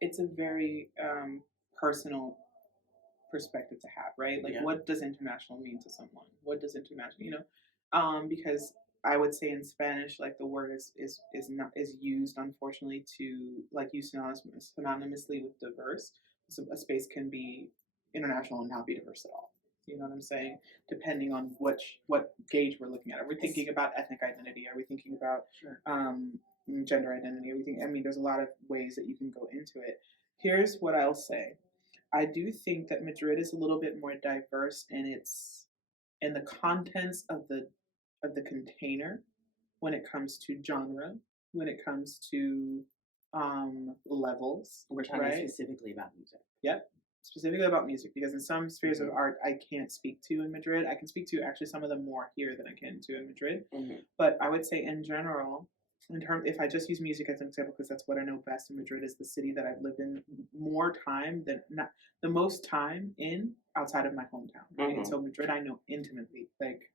it's a very personal perspective to have, right? Like, Yeah. what does international mean to someone? What does international, because I would say in Spanish, like the word is not is used unfortunately to like use synonymously with diverse. So a space can be international and not be diverse at all. You know what I'm saying? Depending on what gauge we're looking at. Are we It's thinking about ethnic identity? Are we thinking about sure. um, gender identity? Are we thinking? I mean, there's a lot of ways that you can go into it. Here's what I'll say. I do think that Madrid is a little bit more diverse in the contents of the container when it comes to genre, when it comes to levels, We're talking right? specifically about music. Yep. Specifically about music, because in some spheres of Mm-hmm. art I can't speak to in Madrid. I can speak to actually some of them more here than I can to in Madrid. Mm-hmm. But I would say in general, in terms, if I just use music as an example, because that's what I know best in Madrid, is the city that I've lived in more time than not the most time in outside of my hometown. Right, and Mm-hmm. so Madrid I know intimately. Like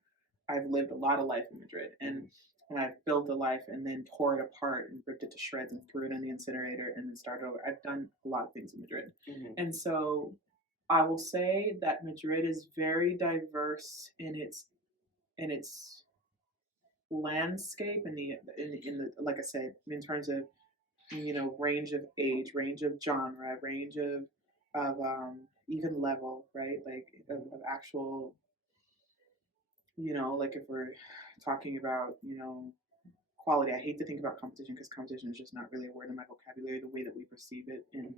I've lived a lot of life in Madrid, and when I've built a life and then tore it apart and ripped it to shreds and threw it in the incinerator and then started over. I've done a lot of things in Madrid, Mm-hmm. and so I will say that Madrid is very diverse in its landscape and in the like I said in terms of range of age, range of genre, range of even level, right? Like of actual, like if we're talking about quality. I hate to think about competition because competition is just not really a word in my vocabulary. The way that we perceive it in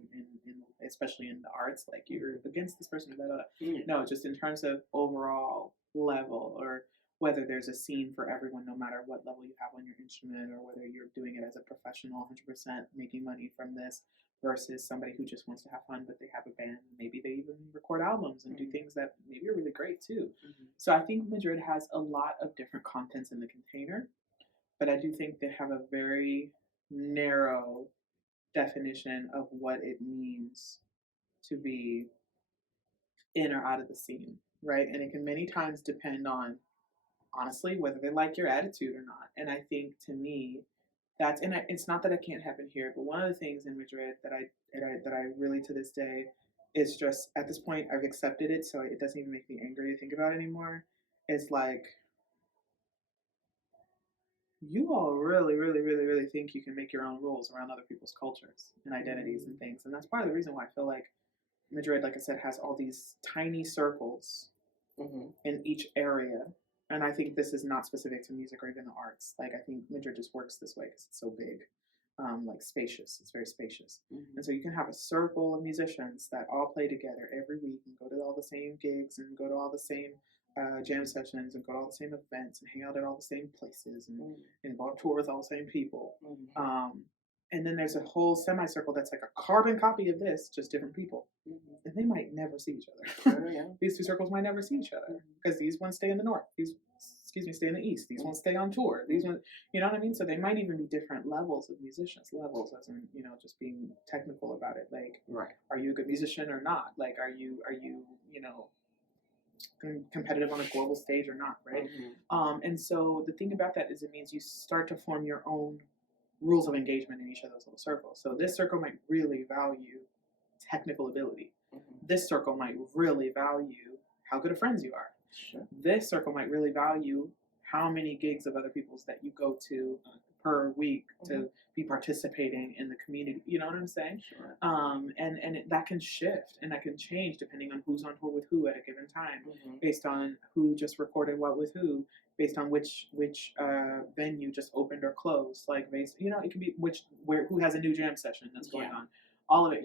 especially in the arts, like you're against this person, blah, blah, blah. Mm-hmm. No, just in terms of overall level or whether there's a scene for everyone, no matter what level you have on your instrument, or whether you're doing it as a professional, 100% making money from this versus somebody who just wants to have fun, but they have a band. Maybe they even record albums and do things that maybe are really great too. Mm-hmm. So I think Madrid has a lot of different contents in the container, but I do think they have a very narrow definition of what it means to be in or out of the scene, right? And it can many times depend on, honestly, whether they like your attitude or not. And I think to me, it's not that it can't happen here, but one of the things in Madrid that I really to this day is just at this point I've accepted it, so it doesn't even make me angry to think about it anymore. It's like you all really, really, really, really think you can make your own rules around other people's cultures and identities and things. And that's part of the reason why I feel like Madrid, like I said, has all these tiny circles Mm-hmm. in each area. And I think this is not specific to music or even the arts. Like, I think Madrid just works this way because it's so big, like spacious. It's very spacious. Mm-hmm. And so you can have a circle of musicians that all play together every week and go to all the same gigs and go to all the same jam sessions and go to all the same events and hang out at all the same places and go on tour with all the same people. Mm-hmm. And then there's a whole semicircle that's like a carbon copy of this, just different people. Mm-hmm. And they might never see each other. Sure, yeah. These two circles might never see each other because these ones stay in the north. These, excuse me, stay in the east. These ones stay on tour. These ones, you know what I mean? So they might even be different levels of musicians. Levels, as in just being technical about it. Like, right. Are you a good musician or not? Like, are you competitive on a global stage or not? Right. Mm-hmm. And so the thing about that is it means you start to form your own rules of engagement in each of those little circles. So this circle might really value technical ability. Mm-hmm. This circle might really value how good of friends you are. Sure. This circle might really value how many gigs of other people's that you go to per week to be participating in the community. You know what I'm saying? Sure. And that can shift and that can change depending on who's on tour with who at a given time, based on who just recorded what with who, based on which venue just opened or closed. Like it can be who has a new jam session that's going on. All of it,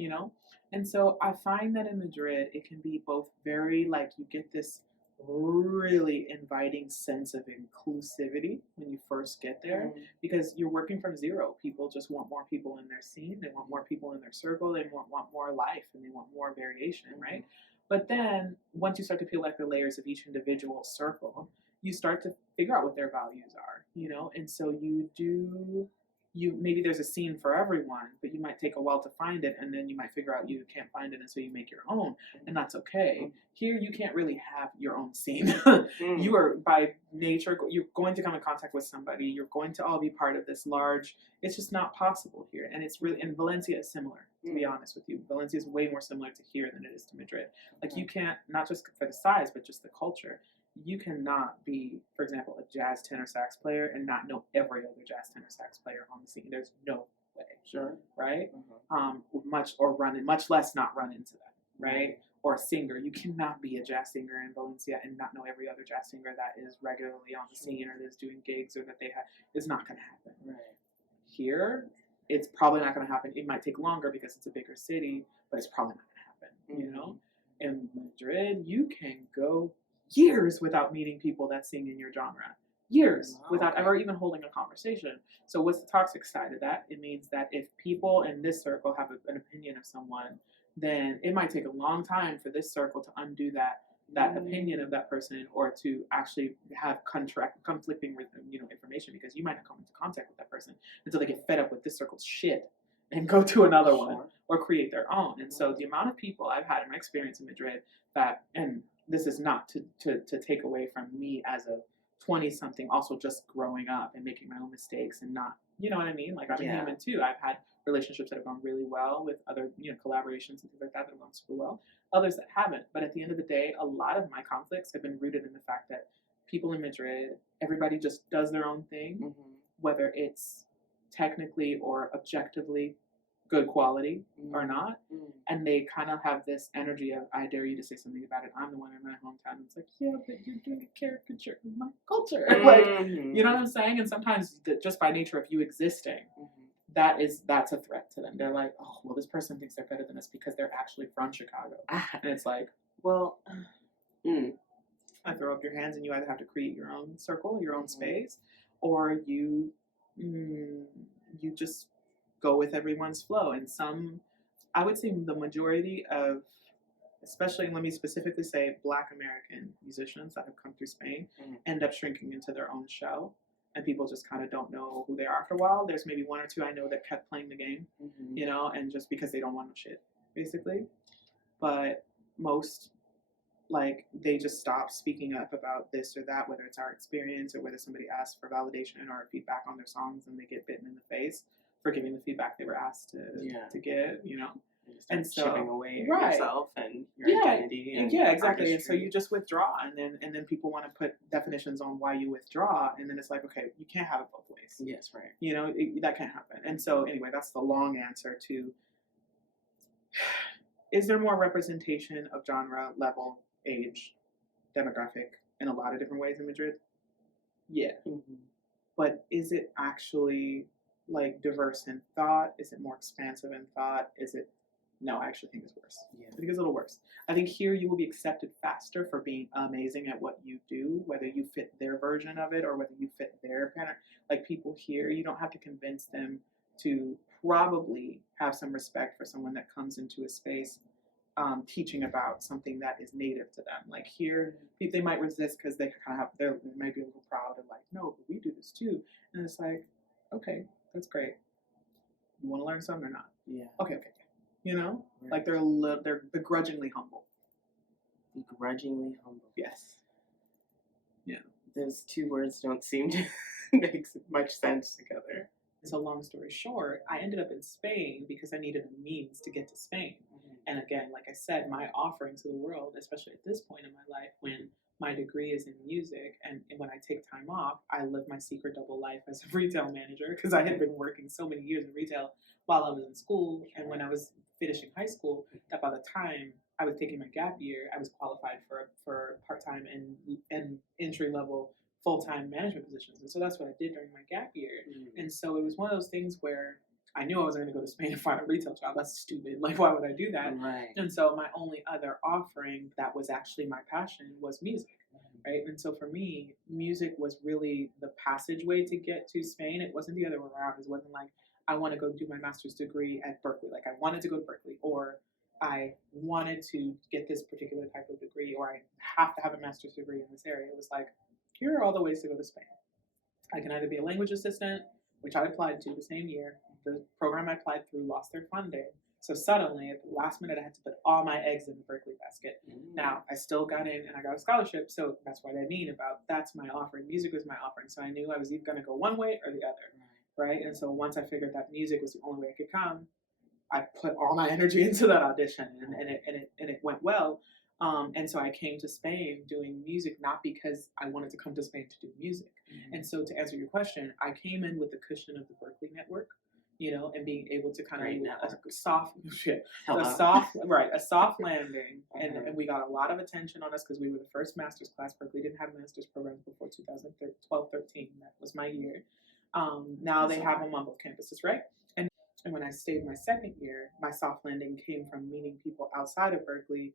And so I find that in Madrid, it can be both very like you get this really inviting sense of inclusivity when you first get there because you're working from zero. People just want more people in their scene. They want more people in their circle. They want more life and they want more variation, right? But then once you start to peel back the layers of each individual circle, you start to figure out what their values are, And so you do maybe there's a scene for everyone, but you might take a while to find it, and then you might figure out you can't find it, and so you make your own, and that's okay. Here, you can't really have your own scene. You are, by nature, you're going to come in contact with somebody. You're going to all be part of this large. It's just not possible here, and it's really. And Valencia is similar, to be honest with you. Valencia is way more similar to here than it is to Madrid. Like you can't, not just for the size, but just the culture. You cannot be, for example, a jazz tenor sax player and not know every other jazz tenor sax player on the scene. There's no way. Sure. Right? Mm-hmm. Much less not run into that. Right? Or a singer. You cannot be a jazz singer in Valencia and not know every other jazz singer that is regularly on the scene or is doing gigs or that they have. It's not going to happen. Right. Here, it's probably not going to happen. It might take longer because it's a bigger city, but it's probably not going to happen. Mm-hmm. You know? In Madrid, you can go years without meeting people that sing in your genre. Years without ever even holding a conversation. So what's the toxic side of that? It means that if people in this circle have an opinion of someone, then it might take a long time for this circle to undo that opinion of that person, or to actually have conflicting information, because you might not come into contact with that person until they get fed up with this circle's shit and go to another one or create their own. And so the amount of people I've had in my experience in Madrid that, and this is not to take away from me as a 20-something, also just growing up and making my own mistakes and not, you know what I mean? Like, I'm a human too. I've had relationships that have gone really well with other, collaborations and things like that have gone super well. Others that haven't. But at the end of the day, a lot of my conflicts have been rooted in the fact that people in Madrid, everybody just does their own thing, whether it's technically or objectively good quality or not, and they kind of have this energy of, I dare you to say something about it. I'm the one in my hometown. And it's like, yeah, but you're doing a caricature of my culture. Like, you know what I'm saying? And sometimes just by nature of you existing, that's a threat to them. They're like, oh, well, this person thinks they're better than us because they're actually from Chicago. And it's like, well, I throw up your hands, and you either have to create your own circle, your own space, or you just go with everyone's flow. And I would say the majority of, especially, let me specifically say, Black American musicians that have come through Spain end up shrinking into their own shell, and people just kind of don't know who they are after a while. There's maybe one or two I know that kept playing the game, and just because they don't want no shit, basically. But most, like, they just stop speaking up about this or that, whether it's our experience or whether somebody asks for validation or feedback on their songs and they get bitten in the face for giving the feedback they were asked to give, and so chipping away yourself and your identity. And exactly. artistry. And so you just withdraw, and then people want to put definitions on why you withdraw, and then it's like, okay, you can't have it both ways. Yes, right. That can't happen. And so anyway, that's the long answer to: is there more representation of genre, level, age, demographic in a lot of different ways in Madrid? Yeah. But is it actually like diverse in thought? Is it more expansive in thought? No, I actually think it's worse. I think it's a little worse. I think here you will be accepted faster for being amazing at what you do, whether you fit their version of it or whether you fit their pattern. Like, people here, you don't have to convince them to probably have some respect for someone that comes into a space teaching about something that is native to them. Like, here, they might resist because they kind of they might be a little proud of, like, no, but we do this too. And it's like, okay, that's great. You want to learn something or not? Yeah. Okay. Right. Like, they're begrudgingly humble. Begrudgingly humble. Yes. Yeah. Those two words don't seem to make much sense together. So, long story short, I ended up in Spain because I needed a means to get to Spain. And again, like I said, my offering to the world, especially at this point in my life, when my degree is in music, and when I take time off, I live my secret double life as a retail manager, because I had been working so many years in retail while I was in school, and when I was finishing high school, that by the time I was taking my gap year, I was qualified for part-time and entry-level full-time management positions. And so that's what I did during my gap year. And so it was one of those things where I knew I wasn't going to go to Spain and find a retail job. That's stupid. Like, why would I do that? Right. And so my only other offering that was actually my passion was music. Right. And so for me, music was really the passageway to get to Spain. It wasn't the other way around. It wasn't like, I want to go do my master's degree at Berkeley. Like, I wanted to go to Berkeley, or I wanted to get this particular type of degree, or I have to have a master's degree in this area. It was like, here are all the ways to go to Spain. I can either be a language assistant, which I applied to the same year. The program I applied through lost their funding. So suddenly, at the last minute, I had to put all my eggs in the Berkeley basket. Now, I still got in and I got a scholarship. So that's what I mean about that's my offering. Music was my offering. So I knew I was either going to go one way or the other. Right. And so once I figured that music was the only way I could come, I put all my energy into that audition, and it went well. And so I came to Spain doing music, not because I wanted to come to Spain to do music. And so to answer your question, I came in with the cushion of the Berkeley network, you know, and being able to kind of a soft landing. And we got a lot of attention on us because we were the first master's class. Berkeley didn't have master's programs before 2012, 13. That was my year. Now they have them on both campuses, right? And when I stayed my second year, my soft landing came from meeting people outside of Berkeley,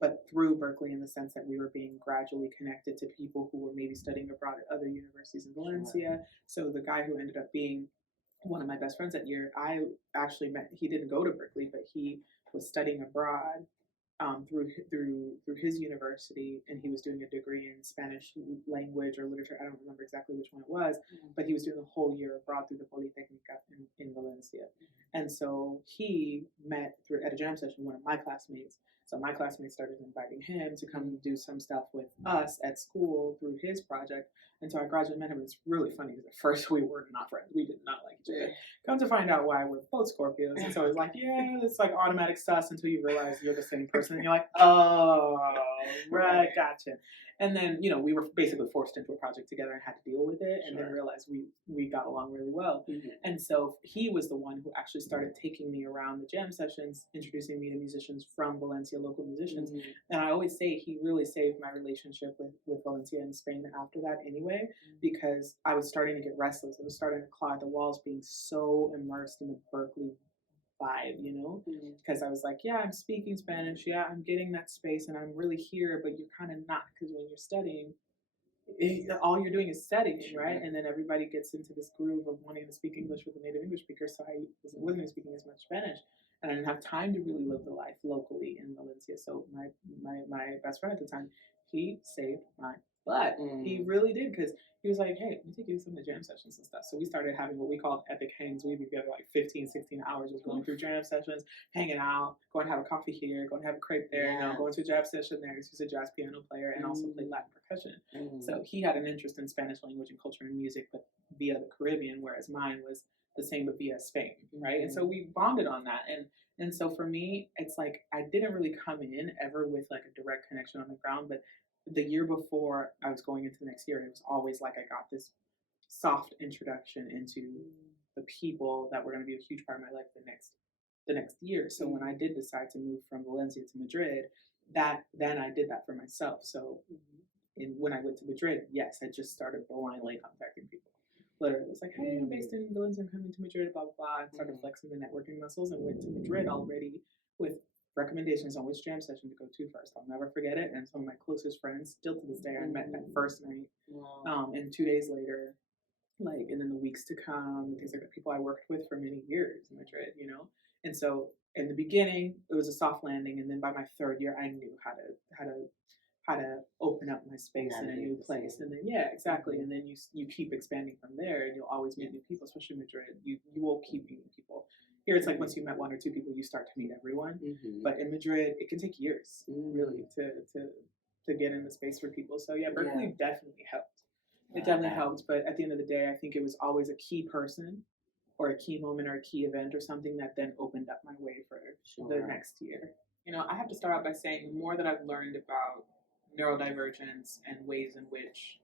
but through Berkeley, in the sense that we were being gradually connected to people who were maybe studying abroad at other universities in Valencia. So the guy who ended up being one of my best friends that year, I actually met, he didn't go to Berkeley, but he was studying abroad through his university, and he was doing a degree in Spanish language or literature. I don't remember exactly which one it was, but he was doing a whole year abroad through the Politécnica in Valencia. And so he met at a jam session one of my classmates. So my classmates started inviting him to come do some stuff with us at school through his project. And so I gradually met him. It's really funny because at first we were not friends. We did not like each other. Come to find out why, we're both Scorpios. And so it's like, yeah, it's like automatic sus until you realize you're the same person. And you're like, oh, right, gotcha. And then, you know, we were basically forced into a project together and had to deal with it, and then realized we got along really well. And so he was the one who actually started taking me around the jam sessions, introducing me to musicians from Valencia, local musicians. And I always say he really saved my relationship with Valencia and Spain after that anyway, because I was starting to get restless. I was starting to claw at the walls, being so immersed in the Berkeley vibe, you know, because I was like, yeah, I'm speaking Spanish, yeah, I'm getting that space, and I'm really here, but you're kind of not, because when you're studying, all you're doing is studying, right? And then everybody gets into this groove of wanting to speak English with a native English speaker, so I wasn't speaking as much Spanish, and I didn't have time to really live the life locally in Valencia. So my best friend at the time, he saved my butt. He really did, because he was like, hey, let me take you to some of the jam sessions and stuff. So we started having what we called epic hangs. We'd be together like 15, 16 hours just going through jam sessions, hanging out, going to have a coffee here, going to have a crepe there, you know, going to a jam session there. He's a jazz piano player and also played Latin percussion. So he had an interest in Spanish language and culture and music, but via the Caribbean, whereas mine was the same but via Spain, right? And so we bonded on that. And so for me, it's like I didn't really come in ever with like a direct connection on the ground, but the year before I was going into the next year, it was always like I got this soft introduction into the people that were going to be a huge part of my life the next year. So when I did decide to move from Valencia to Madrid, then I did that for myself. So when I went to Madrid, yes, I just started blindly contacting people. Literally, it was like, hey, I'm based in Valencia, I'm coming to Madrid, blah, blah, blah. And started flexing the networking muscles and went to Madrid already with recommendations on which jam session to go to first. I'll never forget it. And some of my closest friends, still to this day, I met that first night. And 2 days later, like, and then the weeks to come, and things like that, people I worked with for many years in Madrid, you know? And so in the beginning, it was a soft landing. And then by my third year, I knew how to open up my space in a new place. And then, yeah, exactly. And then you keep expanding from there, and you'll always meet new people, especially in Madrid. You will keep meeting people. Here, it's like once you met one or two people, you start to meet everyone. But in Madrid, it can take years, really, to get in the space for people. So, yeah, Berkeley definitely helped. It definitely helped. But at the end of the day, I think it was always a key person or a key moment or a key event or something that then opened up my way for the next year. You know, I have to start out by saying the more that I've learned about neurodivergence and ways in which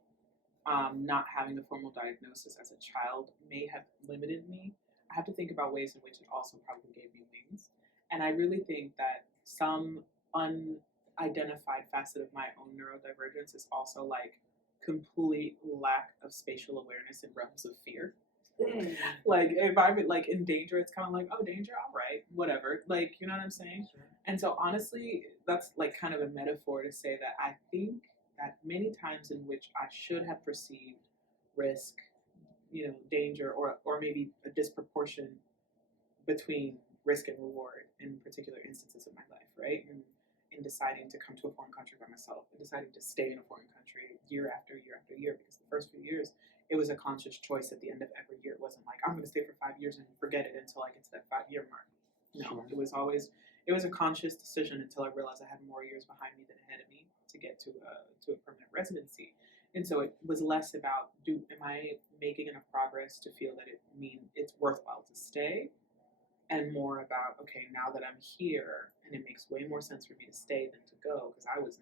not having a formal diagnosis as a child may have limited me, I have to think about ways in which it also probably gave me wings. And I really think that some unidentified facet of my own neurodivergence is also like complete lack of spatial awareness in realms of fear. Like if I'm like in danger, it's kind of like, oh, danger, all right, whatever. Like, you know what I'm saying? And so honestly, that's like kind of a metaphor to say that I think that many times in which I should have perceived risk, you know, danger, or maybe a disproportion between risk and reward in particular instances of my life, right? in deciding to come to a foreign country by myself and deciding to stay in a foreign country year after year after year, because the first few years it was a conscious choice at the end of every year. It wasn't like I'm going to stay for 5 years and forget it until I get to that 5 year mark. No, Sure. it was a conscious decision until I realized I had more years behind me than ahead of me to get to a permanent residency. And so it was less about am I making enough progress to feel that it's worthwhile to stay, and more about, okay, now that I'm here and it makes way more sense for me to stay than to go, because I was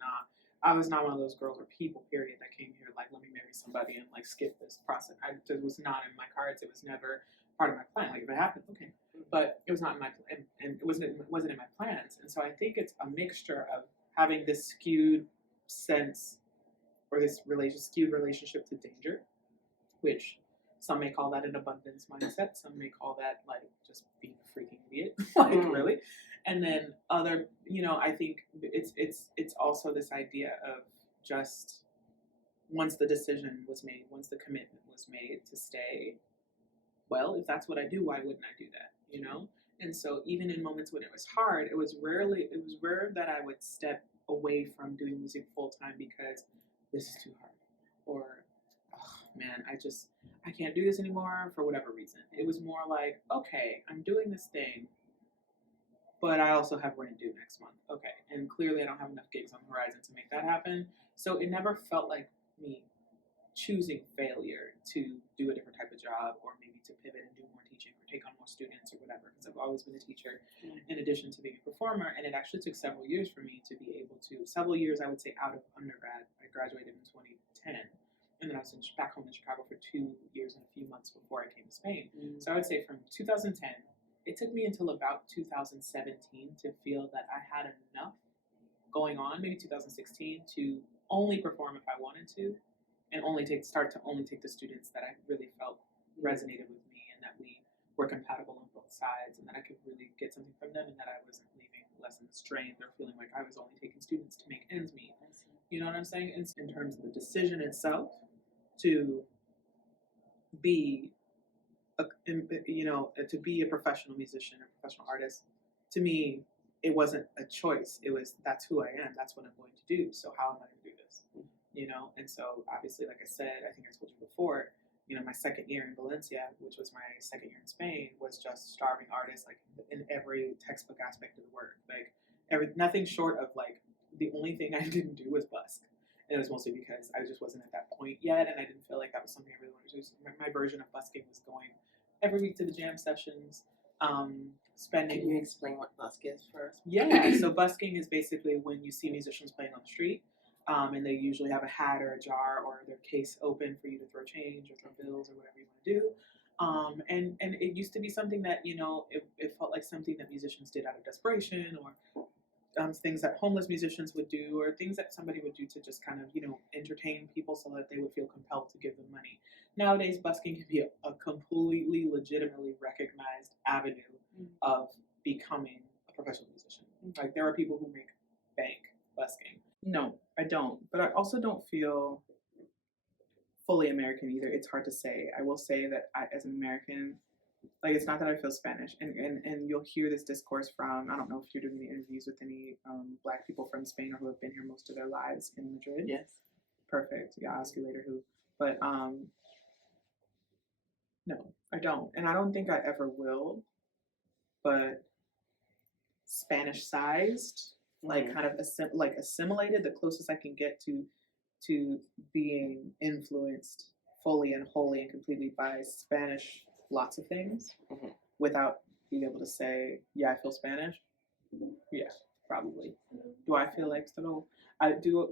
not one of those girls or people, period, that came here like, let me marry somebody and like skip this process. It was not in my cards. It was never part of my plan. Like if it happened, okay, but it was not in my plan, and it wasn't in my plans. And so I think it's a mixture of having this skewed sense or this skewed relationship to danger, which some may call that an abundance mindset. Some may call that like just being a freaking idiot, like really. And then I think it's also this idea of just once the decision was made, once the commitment was made to stay, well, if that's what I do, why wouldn't I do that? And so even in moments when it was hard, it was rare that I would step away from doing music full time because this is too hard, or oh man, I can't do this anymore for whatever reason. It was more like, okay, I'm doing this thing, but I also have rent due next month. Okay, and clearly I don't have enough gigs on the horizon to make that happen. So it never felt like me choosing failure to do a different type of job, or maybe to pivot and do more teaching or take on more students or whatever, because I've always been a teacher in addition to being a performer. And it actually took several years for me to be able to, several years I would say out of undergrad. I graduated in 2010, and then I was back home in Chicago for 2 years and a few months before I came to Spain. So I would say from 2010, it took me until about 2017 to feel that I had enough going on, maybe 2016, to only perform if I wanted to, and start to take the students that I really felt resonated with me, and that we were compatible on both sides, and that I could really get something from them, and that I wasn't leaving lessons strained or feeling like I was only taking students to make ends meet. You know what I'm saying? And in terms of the decision itself to be to be a professional musician or professional artist, to me, it wasn't a choice. It was, that's who I am. That's what I'm going to do. So how am I going to do this? And so obviously, like I said, I think I told you before, my second year in Valencia, which was my second year in Spain, was just starving artists, like in every textbook aspect of the word. Like nothing short of like, the only thing I didn't do was busk. And it was mostly because I just wasn't at that point yet, and I didn't feel like that was something I really wanted to do. So my version of busking was going every week to the jam sessions, spending. Can you explain what busk is first? Yeah, so busking is basically when you see musicians playing on the street, and they usually have a hat or a jar or their case open for you to throw change or throw bills or whatever you want to do. And it used to be something that, it felt like something that musicians did out of desperation, or things that homeless musicians would do, or things that somebody would do to just kind of, entertain people so that they would feel compelled to give them money. Nowadays, busking can be a completely legitimately recognized avenue of becoming a professional musician. Like, there are people who make bank busking. No, I don't. But I also don't feel fully American either. It's hard to say. I will say that as an American, like, it's not that I feel Spanish, and you'll hear this discourse from, I don't know if you're doing the interviews with any Black people from Spain or who have been here most of their lives in Madrid. Yes. Perfect. Yeah, I'll ask you later who. But no, I don't, and I don't think I ever will. But Spanish-sized, like kind of assimilated, the closest I can get to being influenced fully and wholly and completely by Spanish. Lots of things without being able to say, yeah, I feel Spanish. Yeah, probably. Do I feel like so? I do.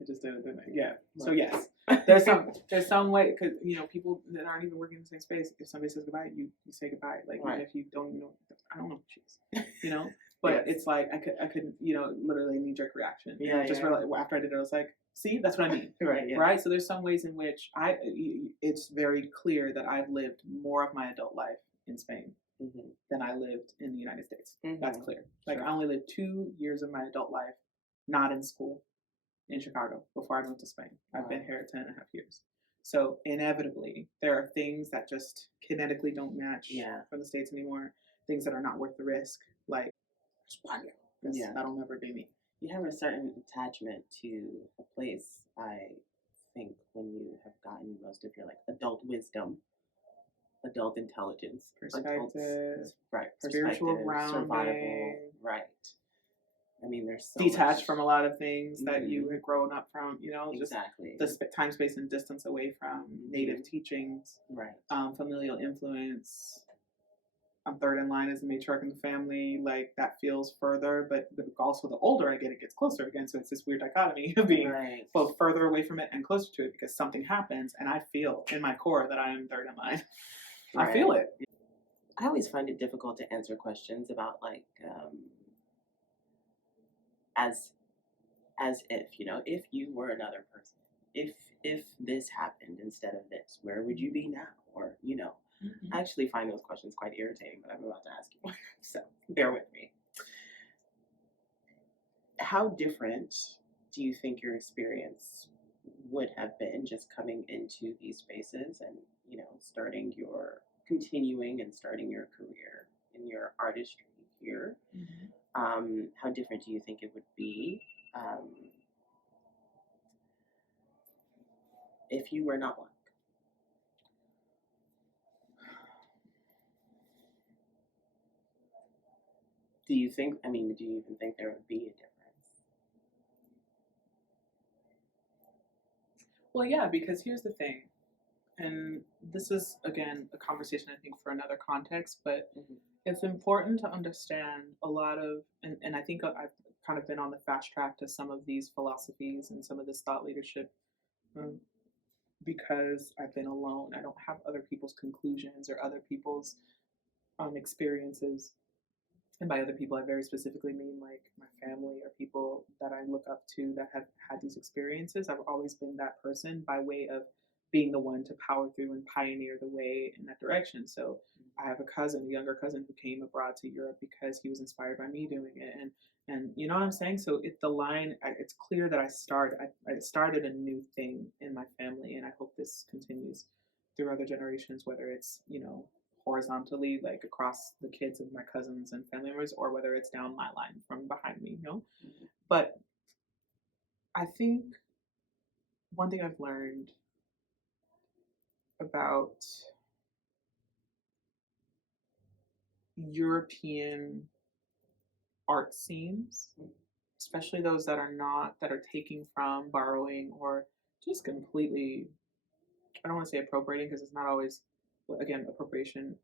I just did it, didn't I? Yeah. So yes, there's some way, because people that aren't even working in the same space, if somebody says goodbye, you say goodbye. Like, even if you don't even know, I don't know who she is. But yes. It's like I could literally knee-jerk reaction. Yeah. Realized, after I did it, I was like, see, that's what I mean. Right. Yeah. Right. So there's some ways in which it's very clear that I've lived more of my adult life in Spain than I lived in the United States. That's clear. Like, I only lived 2 years of my adult life not in school in Chicago before I moved to Spain. I've been here 10 and a half years. So inevitably, there are things that just kinetically don't match from the States anymore. Things that are not worth the risk. Like, España. Yeah. That'll never be me. You have a certain attachment to a place, I think, when you have gotten most of your like adult wisdom, adult intelligence, Perspective, right? spiritual Perspective, survival, grounding, right? I mean, there's so detached much. from a lot of things that you had grown up from, you know, Exactly. just the time, space, and distance away from native teachings, Right. Familial influence. I'm third in line as the matriarch in the family. Like, that feels further, but also the older I get, it gets closer again. So it's this weird dichotomy of being both further away from it and closer to it, because something happens and I feel in my core that I am third in line. Right. I feel it. I always find it difficult to answer questions about like as if, you know, if you were another person, if this happened instead of this, where would you be now? Or, you know, I actually find those questions quite irritating, but I'm about to ask you one, so bear with me. How different do you think your experience would have been just coming into these spaces and, you know, continuing and starting your career in your artistry here? How different do you think it would be if you were not Black? Do you even think there would be a difference? Well, yeah, because here's the thing, and this is, again, a conversation, I think, for another context, but it's important to understand a lot of, and I think I've kind of been on the fast track to some of these philosophies and some of this thought leadership because I've been alone. I don't have other people's conclusions or other people's experiences. And by other people, I very specifically mean like my family or people that I look up to that have had these experiences. I've always been that person by way of being the one to power through and pioneer the way in that direction. So I have a younger cousin who came abroad to Europe because he was inspired by me doing it. And you know what I'm saying? So it's clear that I started a new thing in my family, and I hope this continues through other generations, whether it's, you know, horizontally, like across the kids of my cousins and family members, or whether it's down my line from behind me, you know? But I think one thing I've learned about European art scenes, especially those that are taking from, borrowing, or just completely, I don't want to say appropriating because it's not always, again, appropriation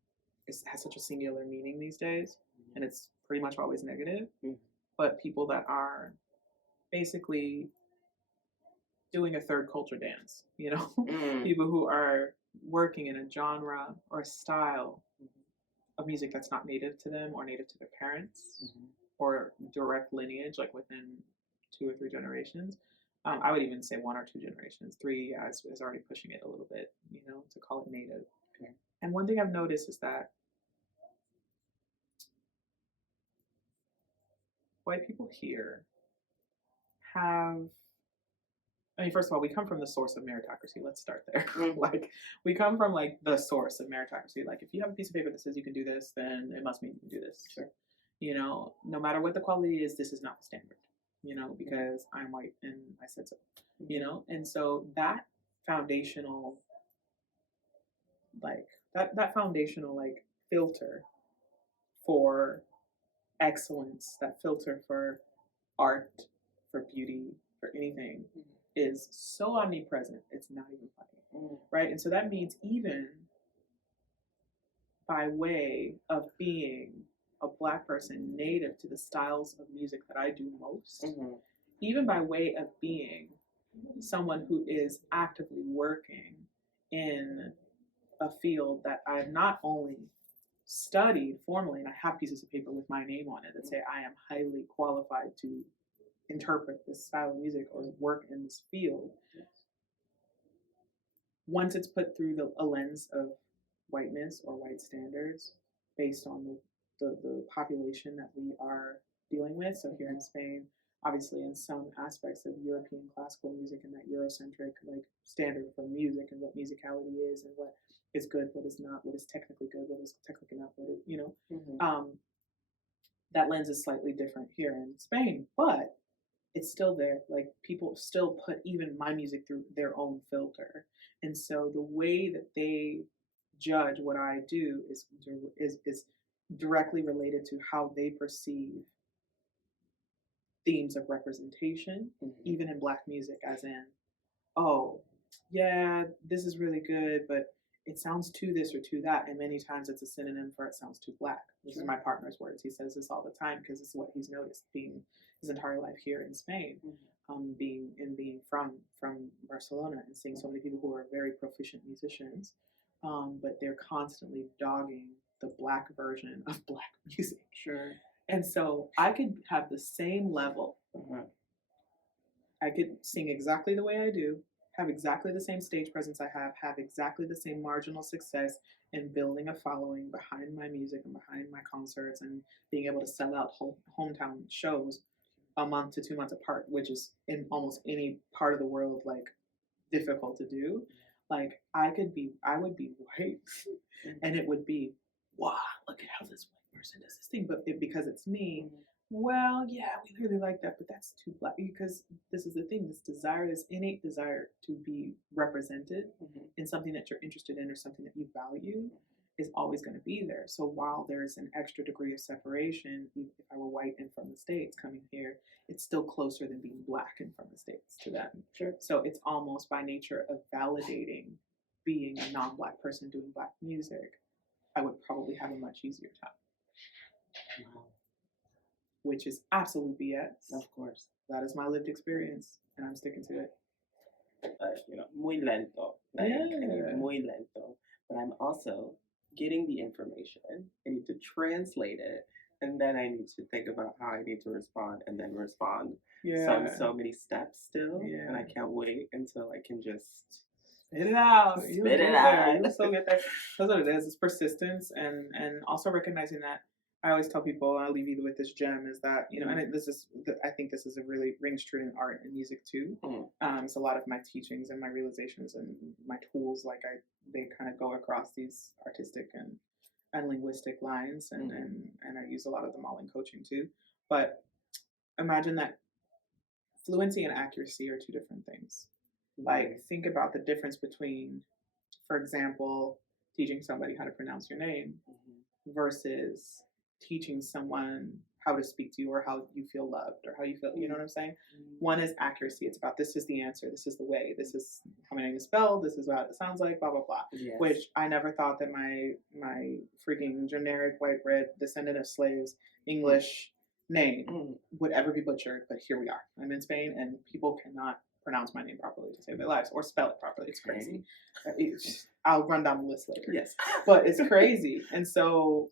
has such a singular meaning these days, and it's pretty much always negative. But people that are basically doing a third culture dance, you know, people who are working in a genre or a style of music that's not native to them or native to their parents or direct lineage, like within 2 or 3 generations. I would even say 1 or 2 generations. 3 is already pushing it a little bit, you know, to call it native. Okay. And one thing I've noticed is that white people here first of all, we come from the source of meritocracy. Let's start there. Like, we come from like the source of meritocracy. Like, if you have a piece of paper that says you can do this, then it must mean you can do this. Sure. You know, no matter what the quality is, this is not the standard. You know, because I'm white and I said so. You know, and so that foundational, filter for excellence, that filter for art, for beauty, for anything, is so omnipresent, it's not even funny, right? And so that means even by way of being a Black person native to the styles of music that I do most, even by way of being someone who is actively working in a field that I've not only studied formally, and I have pieces of paper with my name on it that say I am highly qualified to interpret this style of music or work in this field. Once it's put through a lens of whiteness or white standards based on the population that we are dealing with. So here in Spain, obviously in some aspects of European classical music and that Eurocentric like standard for music and what musicality is and what is good, what is not, what is technically good, what is technically not, what is, you know. That lens is slightly different here in Spain, but it's still there. Like people still put even my music through their own filter. And so the way that they judge what I do is directly related to how they perceive themes of representation, Mm-hmm. even in black music, as in, oh, yeah, this is really good, but it sounds too this or too that. And many times it's a synonym for it sounds too black. This is my partner's words. He says this all the time because it's what he's noticed being his entire life here in Spain, being from Barcelona and seeing so many people who are very proficient musicians, but they're constantly dogging the black version of black music. Sure. And so I could have the same level. I could sing exactly the way I do, have exactly the same stage presence I have exactly the same marginal success in building a following behind my music and behind my concerts and being able to sell out hometown shows a month to 2 months apart, which is in almost any part of the world like difficult to do. Like I would be white, and it would be, wow, look at how this white person does this thing. But because it's me, well, yeah, we really like that, but that's too black. Because this is the thing, this desire, this innate desire to be represented in something that you're interested in or something that you value is always going to be there. So while there's an extra degree of separation, even if I were white and from the States coming here, it's still closer than being black and from the States to them. Sure. So it's almost by nature of validating being a non-black person doing black music, I would probably have a much easier time. Wow. Which is absolute BS. Of course. That is my lived experience, and I'm sticking to it. Muy lento. Muy lento. But I'm also getting the information. I need to translate it, and then I need to think about how I need to respond, and then respond. Yeah. So many steps still, Yeah. and I can't wait until I can just spit it out. Spit it out. You'll still get there. That's what it is. It's persistence, and also recognizing that. I always tell people, and I'll leave you with this gem, is that, and I think this is a really rings true in art and music too. It's a lot of my teachings and my realizations and my tools, they kind of go across these artistic and linguistic lines, and I use a lot of them all in coaching too. But imagine that fluency and accuracy are two different things. Like, think about the difference between, for example, teaching somebody how to pronounce your name versus teaching someone how to speak to you or how you feel loved or how you feel, you know what I'm saying? One is accuracy. It's about this is the answer. This is the way. This is how my name is spelled. This is what it sounds like, blah, blah, blah. Yes. Which I never thought that my freaking generic white bread descendant of slaves English name would ever be butchered. But here we are. I'm in Spain and people cannot pronounce my name properly to save their lives or spell it properly. It's crazy. I'll run down the list later. Yes. But it's crazy. And so,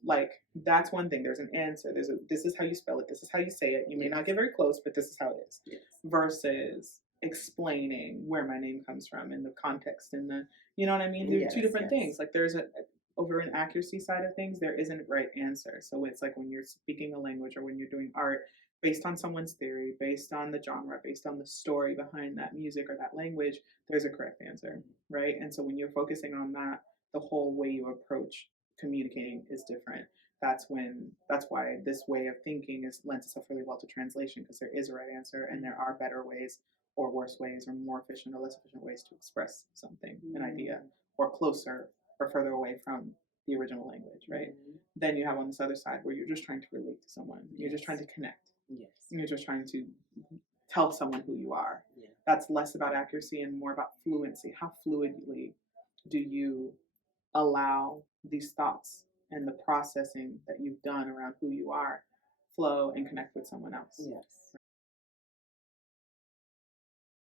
that's one thing. There's an answer. This is how you spell it. This is how you say it. You may not get very close, but this is how it is. Yes. Versus explaining where my name comes from and the context and you know what I mean? There are two different things. Like there's over an accuracy side of things, there isn't a right answer. So it's like when you're speaking a language or when you're doing art, based on someone's theory, based on the genre, based on the story behind that music or that language, there's a correct answer, right? And so when you're focusing on that, the whole way you approach communicating is different. That's why this way of thinking lends itself really well to translation, because there is a right answer and there are better ways or worse ways or more efficient or less efficient ways to express something, an idea, or closer or further away from the original language, right? Then you have on this other side where you're just trying to relate to someone. You're just trying to connect. Yes. You're just trying to tell someone who you are. Yeah. That's less about accuracy and more about fluency. How fluidly do you allow these thoughts and the processing that you've done around who you are flow and connect with someone else? Yes.